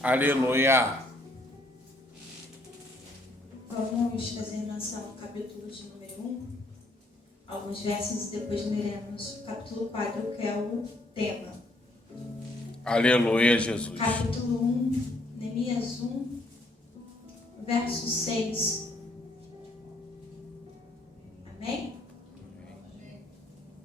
Aleluia. Vamos fazer menção ao capítulo de número 1, alguns versos, e depois leremos o capítulo 4, que é o tema. Aleluia, Jesus. Capítulo 1, Neemias 1, verso 6. Amém?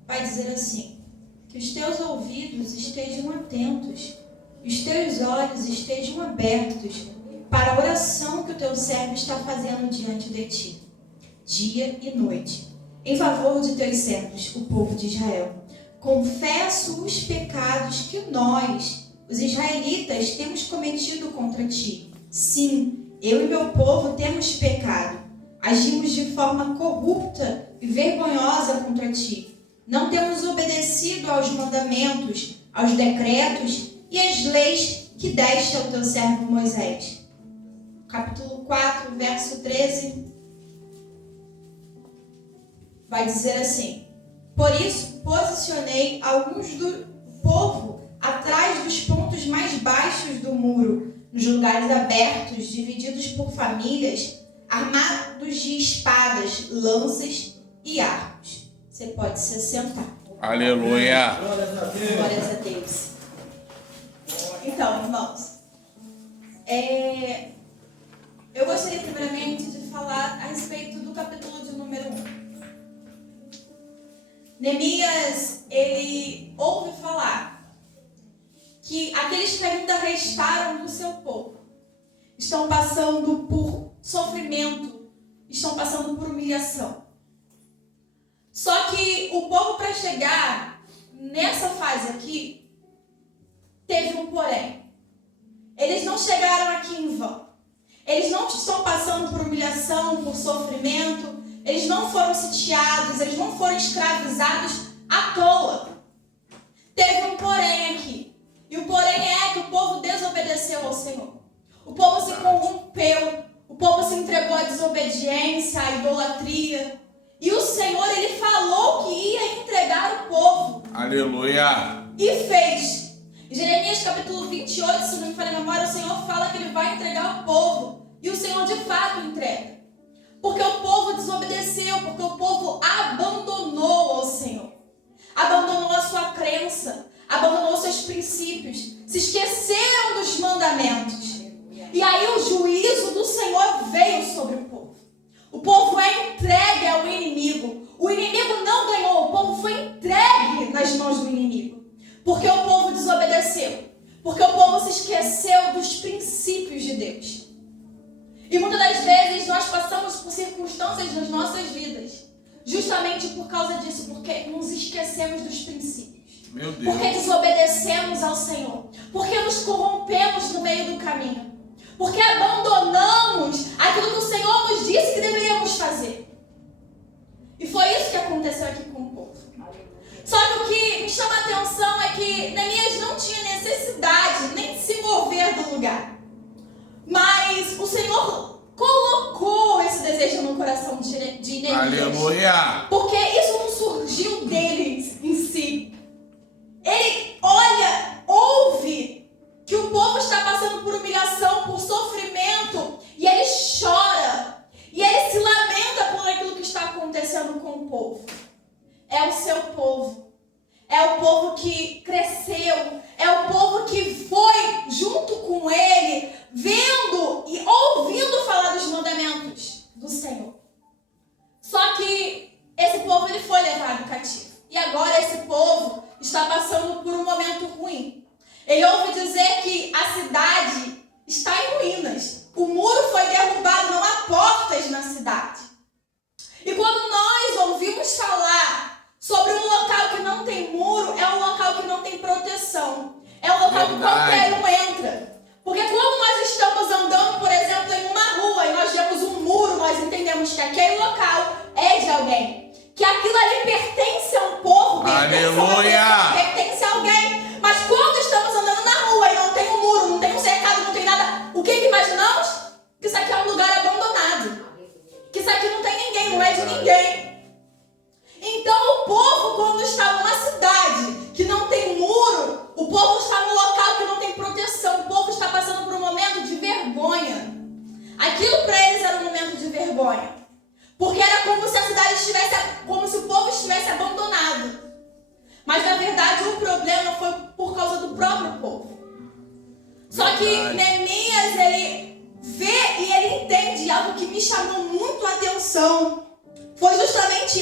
Vai dizer assim: que os teus ouvidos estejam atentos, e os teus olhos estejam abertos para a oração que o teu servo está fazendo diante de ti, dia e noite, em favor de teus servos, o povo de Israel. Confesso os pecados que nós, os israelitas, temos cometido contra ti. Sim, eu e meu povo temos pecado. Agimos de forma corrupta e vergonhosa contra ti. Não temos obedecido aos mandamentos, aos decretos e às leis que deste ao teu servo Moisés. Capítulo 4, verso 13, vai dizer assim: por isso posicionei alguns do povo atrás dos pontos mais baixos do muro, nos lugares abertos, divididos por famílias, armados de espadas, lanças e arcos. Você pode se sentar. Aleluia. Glórias a Deus. Então, irmãos, eu gostaria primeiramente de falar a respeito do capítulo de número 1. Neemias, ele ouve falar que aqueles que ainda restaram do seu povo estão passando por sofrimento, estão passando por humilhação. Só que o povo, para chegar nessa fase aqui, teve um porém. Eles não chegaram aqui em vão. Eles não estão passando por humilhação, por sofrimento. Eles não foram sitiados, eles não foram escravizados à toa. Teve um porém aqui. E o porém é que o povo desobedeceu ao Senhor. O povo se corrompeu. O povo se entregou à desobediência, à idolatria. E o Senhor, ele falou que ia entregar o povo. Aleluia. E fez. Em Jeremias capítulo 28, se não me falha a memória, o Senhor fala que ele vai entregar o povo. E o Senhor de fato entrega. Porque o povo desobedeceu, porque o povo abandonou ao Senhor. Abandonou a sua crença, abandonou os seus princípios, se esqueceram dos mandamentos. E aí o juízo do Senhor veio sobre o povo. O povo é entregue ao inimigo. O inimigo não ganhou, o povo foi entregue nas mãos do inimigo. Porque o povo desobedeceu. Porque o povo se esqueceu dos princípios de Deus. E muitas das vezes nós passamos por circunstâncias nas nossas vidas justamente por causa disso, porque nos esquecemos dos princípios. Meu Deus. Porque desobedecemos ao Senhor. Porque nos corrompemos no meio do caminho. Porque abandonamos aquilo que o Senhor nos disse que deveríamos fazer. E foi isso que aconteceu aqui com o povo. Só que o que me chama a atenção é que Neemias não tinha necessidade nem de se mover do lugar. Mas o Senhor colocou esse desejo no coração de Neemias. Aleluia. Porque isso não surgiu dele em si. Ele olha, ouve que o povo está passando por humilhação, por sofrimento, e ele chora. E ele se lamenta por aquilo que está acontecendo com o povo. É o seu povo. É o povo que cresceu. É o povo que foi junto com ele, vendo e ouvindo falar dos mandamentos do Senhor. Só que esse povo, ele foi levado cativo. E agora esse povo está passando por um momento ruim. Ele ouve dizer que a cidade está em ruínas. O muro foi derrubado, não há portas na cidade. E quando nós ouvimos falar sobre um local que não tem muro, é um local que não tem proteção. É um local que qualquer um entra. Porque quando nós estamos andando, por exemplo, em uma rua e nós vemos um muro, nós entendemos que aquele local é de alguém. Que aquilo ali pertence a um povo, pertence a alguém. Mas quando estamos andando na rua e não tem um muro, não tem um cercado, não tem nada, o que imaginamos? Que isso aqui é um lugar abandonado. Que isso aqui não tem ninguém, não é de ninguém. Então o povo, quando está numa cidade que não tem muro, o povo está num local que não tem proteção. Aquilo para eles era um momento de vergonha. Porque era como se a cidade estivesse, como se o povo estivesse abandonado. Mas na verdade o problema foi por causa do próprio povo. Só que Neemias, ele vê e ele entende algo que me chamou muito a atenção. Foi justamente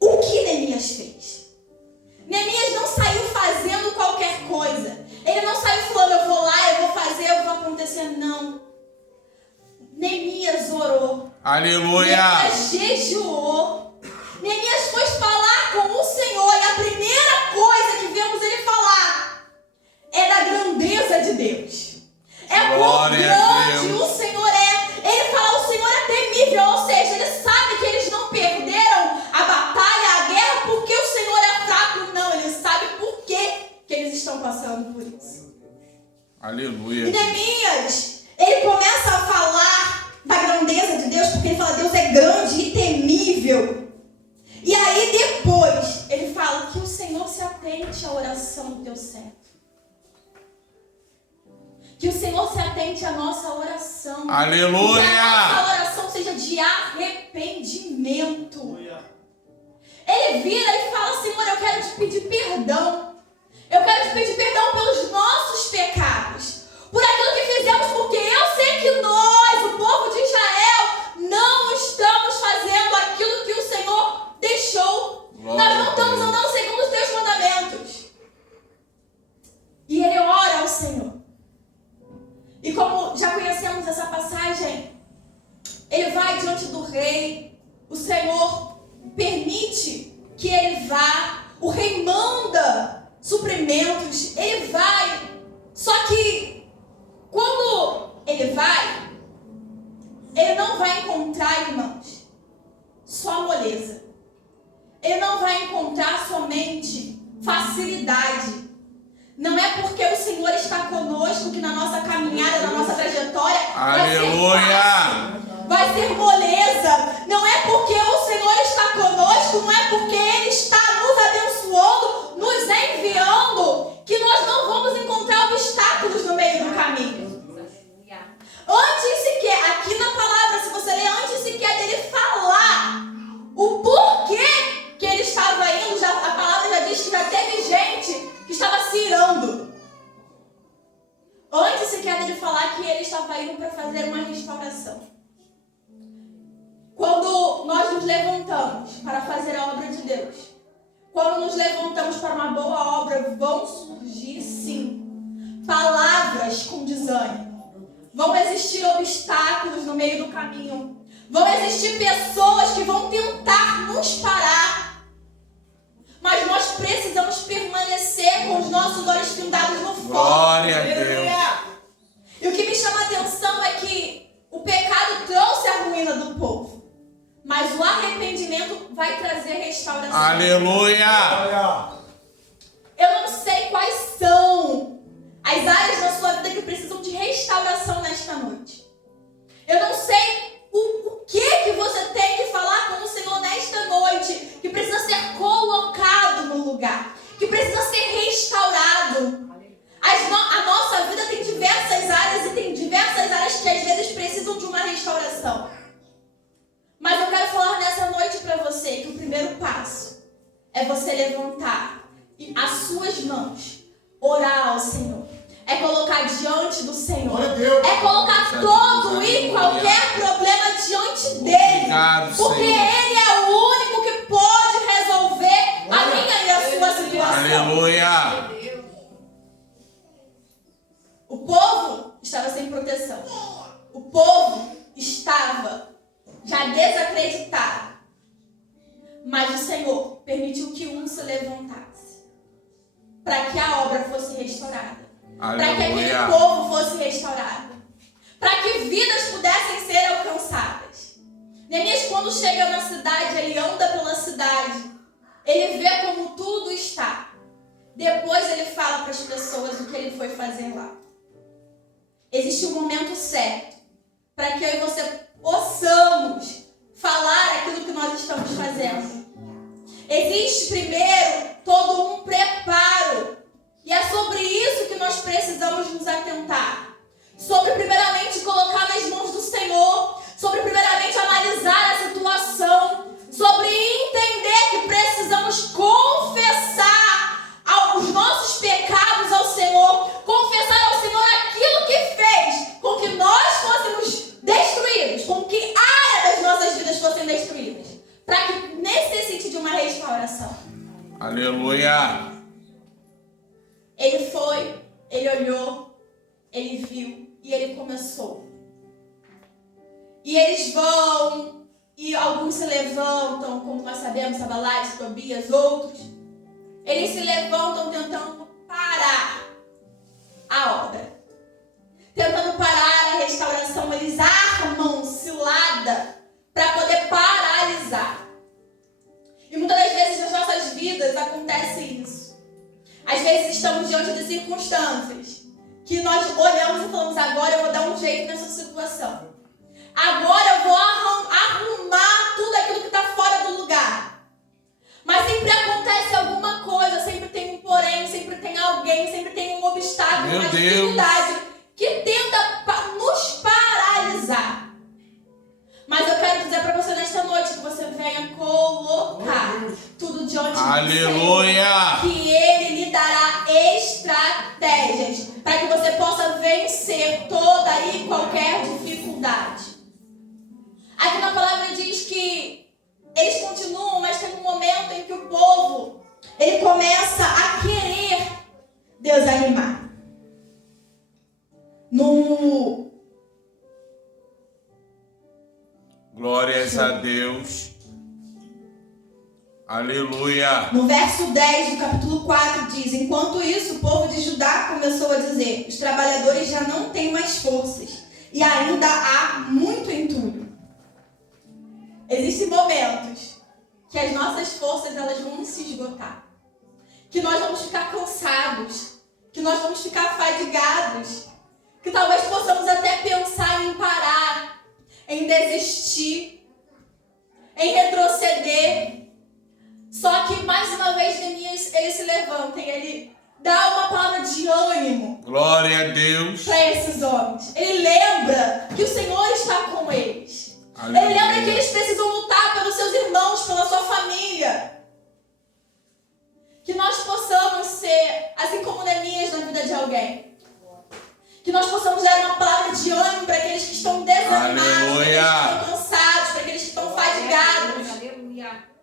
o que Neemias fez. Neemias não saiu fazendo qualquer coisa. Ele não saiu falando, eu vou lá, eu vou fazer, eu vou acontecer. Não. Neemias orou. Aleluia. Neemias jejuou. Neemias foi falar com o Senhor. E a primeira coisa que vemos ele falar é da grandeza de Deus. É quão grande o Senhor é. Ele fala, o Senhor é temível. Ou seja, ele sabe que eles não perderam a batalha, a guerra, porque o Senhor é fraco. Não, ele sabe por que eles estão passando por isso. Aleluia. E Neemias, ele começa a falar da grandeza de Deus, porque ele fala, Deus é grande e temível. E aí depois, ele fala que o Senhor se atente à oração do teu servo. Que o Senhor se atente à nossa oração. Aleluia. Que a nossa oração seja de arrependimento. Ele vira e fala, Senhor, eu quero te pedir perdão. Eu quero te pedir perdão pelos nossos pecados. Por aquilo que fizemos, porque eu sei que nós, o povo de Israel, não estamos fazendo aquilo que o Senhor deixou. Nós não estamos andando segundo os teus mandamentos. E ele ora ao Senhor. E como já conhecemos essa passagem, ele vai diante do rei, o Senhor permite que ele vá, o rei manda suprimentos, ele vai. Só que quando ele vai, ele não vai encontrar, irmãos, só moleza. Ele não vai encontrar somente facilidade. Não é porque o Senhor está conosco que na nossa caminhada, na nossa trajetória, vai ser moleza. Não é porque o Senhor está conosco, não é porque Ele está nos abençoando, nos enviando, que nós não vamos encontrar obstáculos no meio do caminho. Antes sequer, aqui na palavra, se você ler, antes sequer dele falar o porquê que ele estava indo, a palavra já diz que já teve gente que estava se irando. Antes sequer dele falar que ele estava indo para fazer uma restauração. Quando nós nos levantamos para fazer a obra de Deus, quando nos levantamos para uma boa obra, vão surgir sim palavras com desânimo. Vão existir obstáculos no meio do caminho. Vão existir pessoas que vão tentar nos parar. Mas nós precisamos permanecer com os nossos olhos findados no fogo. Glória a Deus. E o que me chama a atenção é que o pecado trouxe a ruína do povo. Mas o arrependimento vai trazer restauração. Aleluia. Eu não sei quais são as áreas da sua vida que precisam de restauração nesta noite. Eu não sei o que você tem que falar com o Senhor nesta noite, que precisa ser colocado no lugar, que precisa ser restaurado. A nossa vida tem diversas áreas e tem diversas áreas que às vezes precisam de uma restauração. Mas eu quero falar nessa noite para você que o primeiro passo é você levantar as suas mãos, orar ao Senhor. É colocar diante do Senhor. É colocar todo e qualquer problema diante dele. Porque ele é o único que pode resolver a minha e a sua situação. Aleluia. O povo estava sem proteção. O povo estava já desacreditado. Mas o Senhor permitiu que um se levantasse para que a obra fosse restaurada. Para que aquele povo fosse restaurado. Para que vidas pudessem ser alcançadas. Neemias, quando chega na cidade, ele anda pela cidade. Ele vê como tudo está. Depois ele fala para as pessoas o que ele foi fazer lá. Existe um momento certo para que eu e você possamos falar aquilo que nós estamos fazendo. Existe primeiro todo um preparo. E é sobre isso que nós precisamos nos atentar. Sobre primeiramente colocar nas mãos do Senhor sobre primeiramente analisar a situação, sobre entender que precisamos confessar os nossos pecados ao Senhor, confessar ao Senhor aquilo que fez com que nós fôssemos destruídos, com que áreas das nossas vidas fossem destruídas, para que necessite de uma restauração. Aleluia. Ele foi, ele olhou, ele viu e ele começou. E eles vão, e alguns se levantam, como nós sabemos, Sanbalate, Tobias, outros. Eles se levantam tentando parar a obra. Tentando parar a restauração. Eles armam cilada para poder paralisar. E muitas das vezes nas nossas vidas acontece isso. Às vezes estamos diante de circunstâncias que nós olhamos e falamos, agora eu vou dar um jeito nessa situação. Agora eu vou arrumar tudo aquilo que está fora do lugar. Mas sempre acontece alguma coisa, sempre tem um porém, sempre tem alguém, sempre tem um obstáculo, uma dificuldade que tenta nos paralisar. Mas eu quero dizer para você nesta noite que você venha colocar tudo diante do Senhor, que Ele lhe dará estratégias para que você possa vencer toda e qualquer dificuldade. Aqui na palavra diz que eles continuam, mas tem um momento em que o povo ele começa a querer desanimar. Glórias a Deus. Aleluia. No verso 10 do capítulo 4 diz: enquanto isso, o povo de Judá começou a dizer: os trabalhadores já não têm mais forças e ainda há muito entulho. Existem momentos que as nossas forças elas vão se esgotar, que nós vamos ficar cansados, que nós vamos ficar fadigados, que talvez possamos até pensar em parar, em desistir, em retroceder. Só que mais uma vez Neemias ele se levanta e ele dá uma palavra de ânimo. Glória a Deus. Para esses homens. Ele lembra que o Senhor está com eles. Aleluia. Ele lembra que eles precisam lutar pelos seus irmãos, pela sua família. Que nós possamos ser, assim como Neemias na vida de alguém. Que nós possamos dar uma palavra de ânimo para aqueles que estão desanimados, para aqueles que estão cansados, para aqueles que estão fadigados. Aleluia.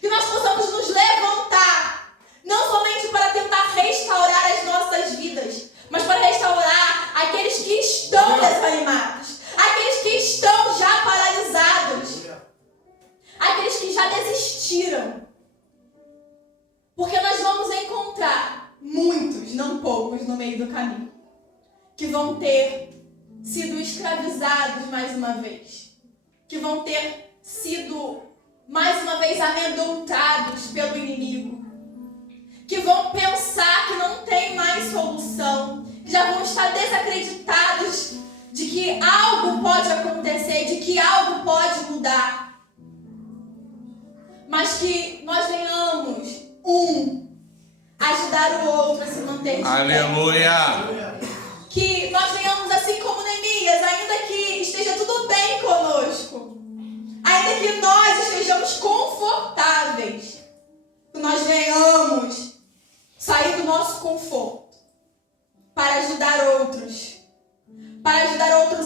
Que nós possamos nos levantar, não somente para tentar restaurar as nossas vidas, mas para restaurar aqueles que estão desanimados, aqueles que estão já paralisados, aqueles que já desistiram. Porque nós vamos encontrar muitos, não poucos, no meio do caminho, que vão ter sido escravizados mais uma vez, que vão ter sido mais uma vez amedrontados pelo inimigo, que vão pensar que não tem mais solução, que já vão estar desacreditados de que algo pode acontecer, de que algo pode mudar. Mas que nós venhamos, ajudar o outro a se manter de pé. Aleluia. Que nós venhamos assim como Neemias, ainda que esteja tudo bem conosco, ainda que nós estejamos confortáveis, que nós venhamos sair do nosso conforto para ajudar outros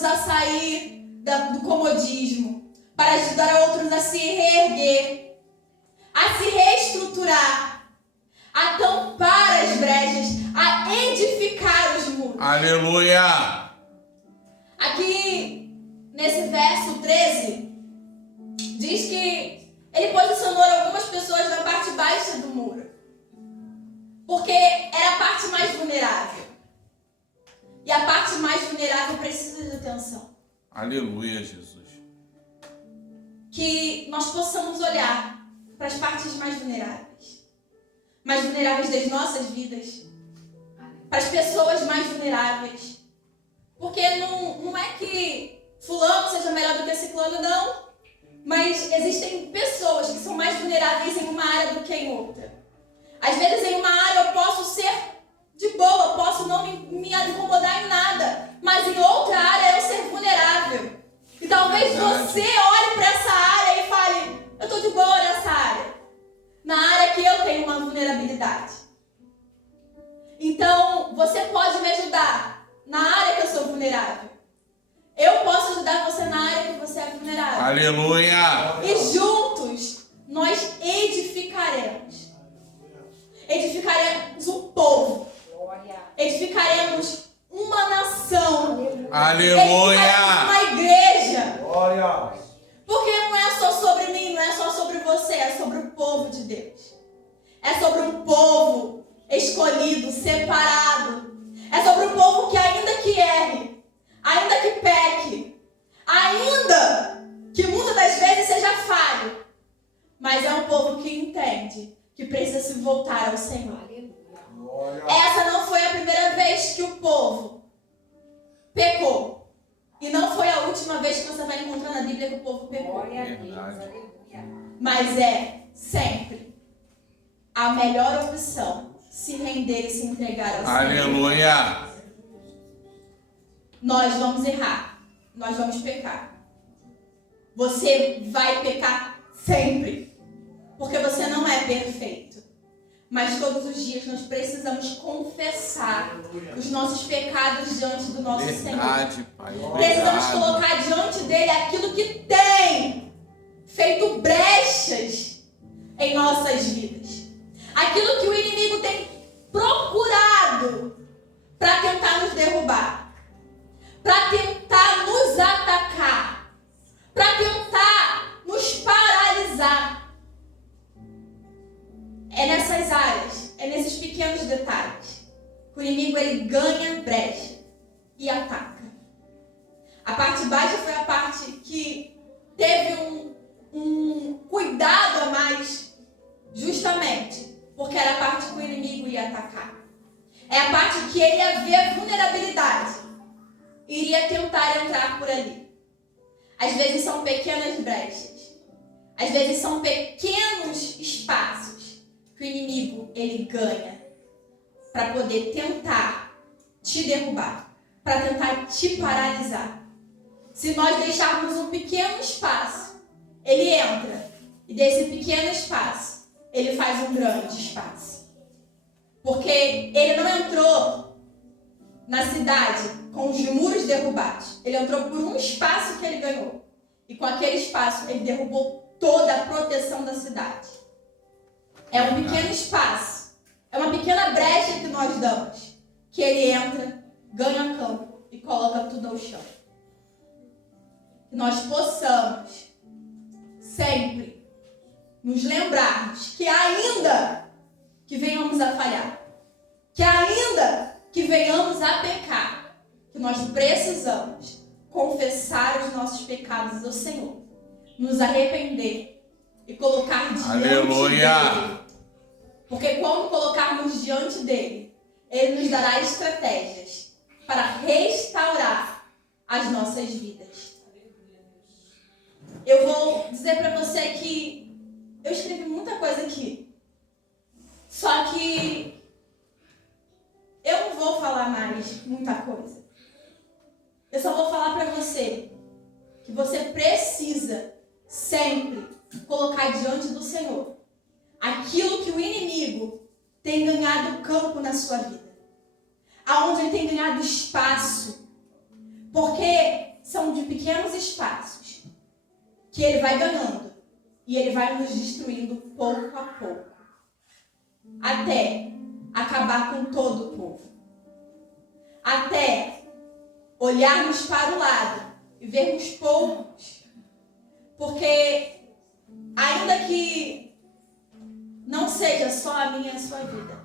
a sair do comodismo, para ajudar outros a se reerguer, a se reestruturar, a tampar as brechas, a edificar os muros. Aleluia. Aqui, nesse verso 13, diz que ele posicionou algumas pessoas na parte baixa do muro, porque era a parte mais vulnerável. E a parte mais vulnerável precisa de atenção. Aleluia, Jesus. Que nós possamos olhar para as partes mais vulneráveis das nossas vidas, para as pessoas mais vulneráveis. Porque não é que fulano seja melhor do que ciclano, não. Mas existem pessoas que são mais vulneráveis em uma área do que em outra. Às vezes em uma área eu posso ser de boa, posso não me incomodar em nada. Mas em outra área eu ser vulnerável. E talvez vulnerabilidade. Então, você pode me ajudar na área que eu sou vulnerável. Eu posso ajudar você na área que você é vulnerável. Aleluia. E juntos, nós edificaremos. Edificaremos um povo. Edificaremos uma nação. Aleluia. Edificaremos uma igreja. Glória. Porque não é só sobre mim, não é só sobre você, é sobre o povo de Deus. É sobre um povo escolhido, separado. É sobre um povo que ainda que erre, ainda que peque, ainda que muitas das vezes seja falho, mas é um povo que entende que precisa se voltar ao Senhor. Glória. Essa não foi a primeira vez que o povo pecou. E não foi a última vez que você vai encontrar na Bíblia que o povo pecou. Mas é sempre a melhor opção se render e se entregar ao Senhor. Aleluia. Nós vamos errar. Nós vamos pecar. Você vai pecar sempre. Porque você não é perfeito. Mas todos os dias nós precisamos confessar os nossos pecados diante do nosso Senhor. Verdade, Pai. Precisamos Obrigado. colocar diante dele aquilo que tem feito brechas em nossas vidas. Aquilo que o inimigo tem procurado para tentar nos derrubar, para tentar nos atacar, para tentar nos paralisar. É nessas áreas, é nesses pequenos detalhes que o inimigo ele ganha brecha e ataca. A parte baixa foi a parte que teve um cuidado a mais, justamente porque era a parte que o inimigo ia atacar. É a parte que ele ia ver vulnerabilidade e iria tentar entrar por ali. Às vezes são pequenas brechas, às vezes são pequenos espaços que o inimigo ele ganha para poder tentar te derrubar, para tentar te paralisar. Se nós deixarmos um pequeno espaço, ele entra. E desse pequeno espaço, ele faz um grande espaço. Porque ele não entrou na cidade com os muros derrubados. Ele entrou por um espaço que ele ganhou. E com aquele espaço, ele derrubou toda a proteção da cidade. É um pequeno espaço. É uma pequena brecha que nós damos. Que ele entra, ganha campo e coloca tudo ao chão. Que nós possamos sempre nos lembrarmos que ainda que venhamos a falhar, que ainda que venhamos a pecar, que nós precisamos confessar os nossos pecados ao Senhor, nos arrepender e colocar diante Aleluia. dele. Porque quando colocarmos diante dele, ele nos dará estratégias para restaurar as nossas vidas. Eu vou dizer para você que eu escrevi muita coisa aqui. Só que eu não vou falar mais muita coisa. Eu só vou falar para você que você precisa sempre colocar diante do Senhor aquilo que o inimigo tem ganhado campo na sua vida. Aonde ele tem ganhado espaço. Porque são de pequenos espaços que ele vai ganhando e ele vai nos destruindo pouco a pouco, até acabar com todo o povo, até olharmos para o lado e vermos poucos, porque ainda que não seja só a minha e a sua vida,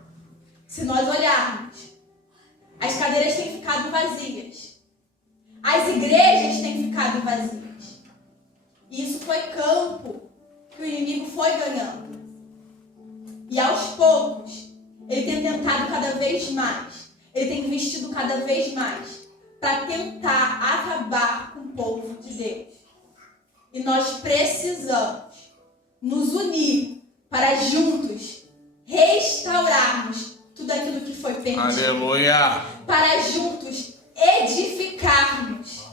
se nós olharmos, as cadeiras têm ficado vazias, as igrejas têm ficado vazias. E isso foi campo que o inimigo foi ganhando. E aos poucos, ele tem tentado cada vez mais. Ele tem investido cada vez mais para tentar acabar com o povo de Deus. E nós precisamos nos unir para juntos restaurarmos tudo aquilo que foi perdido. Aleluia. Para juntos edificarmos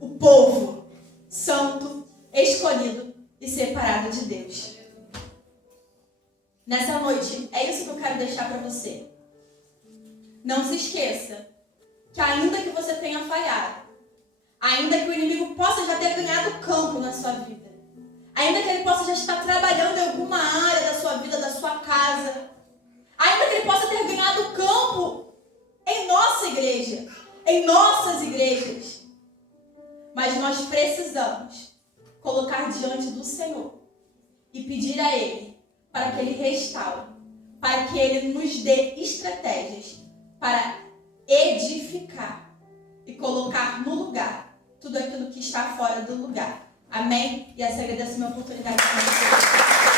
o povo santo, escolhido e separado de Deus. Nessa noite, é isso que eu Não se esqueça que ainda que você tenha falhado, ainda que o inimigo possa já ter ganhado campo na sua vida, ainda que ele possa já estar trabalhando em alguma área da sua vida, da sua casa, ainda que ele possa ter ganhado campo em nossa igreja, em nossas igrejas, mas nós precisamos colocar diante do Senhor e pedir a Ele para que Ele restaure, para que Ele nos dê estratégias para edificar e colocar no lugar tudo aquilo que está fora do lugar. Amém? E essa agradeço a minha oportunidade com vocês.